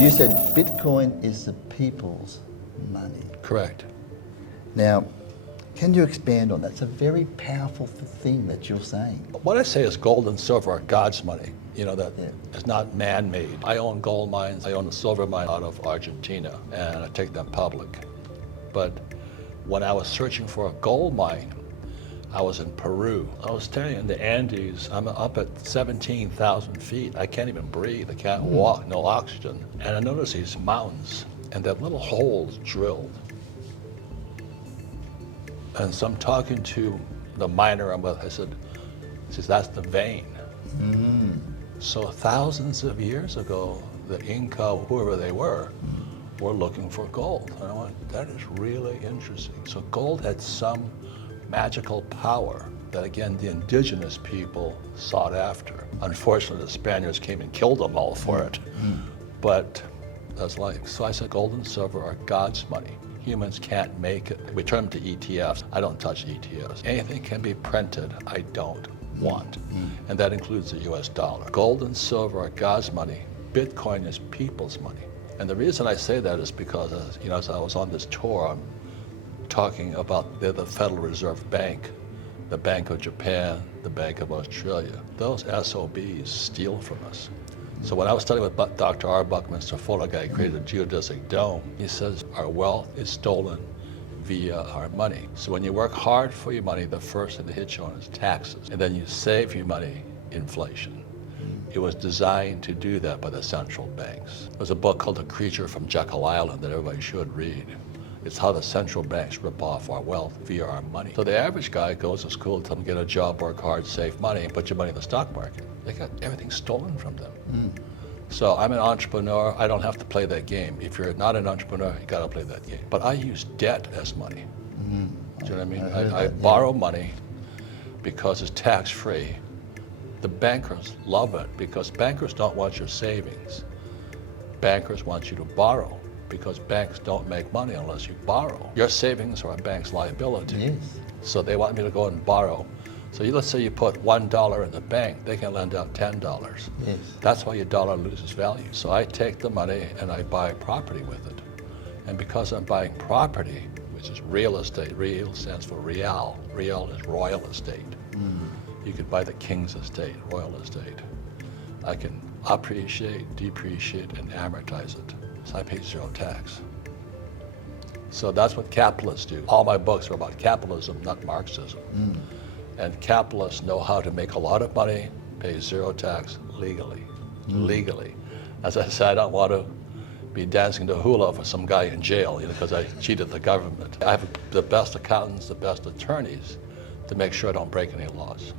You said Bitcoin is the people's money. Correct. Now, can you expand on that? It's a very powerful thing that you're saying. What I say is gold and silver are God's money. You know, that Yeah. it's not man-made. I own gold mines. I own a silver mine out of Argentina, and I take them public. But when I was searching for a gold mine, I was in Peru. I was staying in the Andes. I'm up at 17,000 feet. I can't even breathe. I can't walk, no oxygen. And I noticed these mountains, and they're little holes drilled. And so I'm talking to the miner I'm with. I said, that's the vein. So thousands of years ago, the Inca, whoever they were looking for gold. And I went, that is really interesting. So gold had some magical power that, again, the indigenous people sought after. Unfortunately, the Spaniards came and killed them all for it. But that's life. So I said gold and silver are God's money. Humans can't make it. We turn them to ETFs. I don't touch ETFs. Anything can be printed, I don't want. And that includes the US dollar. Gold and silver are God's money. Bitcoin is people's money. And the reason I say that is because, as I was on this tour, I'm talking about the Federal Reserve Bank, the Bank of Japan, the Bank of Australia. Those SOBs steal from us. So when I was studying with Dr. R. Buckminster Fuller, a guy who created a geodesic dome, he says our wealth is stolen via our money. So when you work hard for your money, the first thing that hits you on is taxes. And then you save your money, inflation. It was designed to do that by the central banks. There's a book called The Creature from Jekyll Island that everybody should read. It's how the central banks rip off our wealth via our money. So the average guy goes to school, tell them get a job, work hard, save money, and put your money in the stock market. They got everything stolen from them. So I'm an entrepreneur. I don't have to play that game. If you're not an entrepreneur, you got to play that game. But I use debt as money. Do you know what I mean? I borrow money because it's tax-free. The bankers love it because bankers don't want your savings. Bankers want you to borrow because banks don't make money unless you borrow. Your savings are a bank's liability. Yes. So they want me to go and borrow. So let's say you put $1 in the bank, they can lend out $10. Yes. That's why your dollar loses value. So I take the money and I buy property with it. And because I'm buying property, which is real estate, real stands for real. Real is royal estate. You could buy the king's estate, royal estate. I can appreciate, depreciate, and amortize it. So I pay zero tax. So that's what capitalists do. All my books are about capitalism, not Marxism. And capitalists know how to make a lot of money, pay zero tax legally. Legally. As I said, I don't want to be dancing the hula for some guy in jail because I cheated the government. I have the best accountants, the best attorneys to make sure I don't break any laws.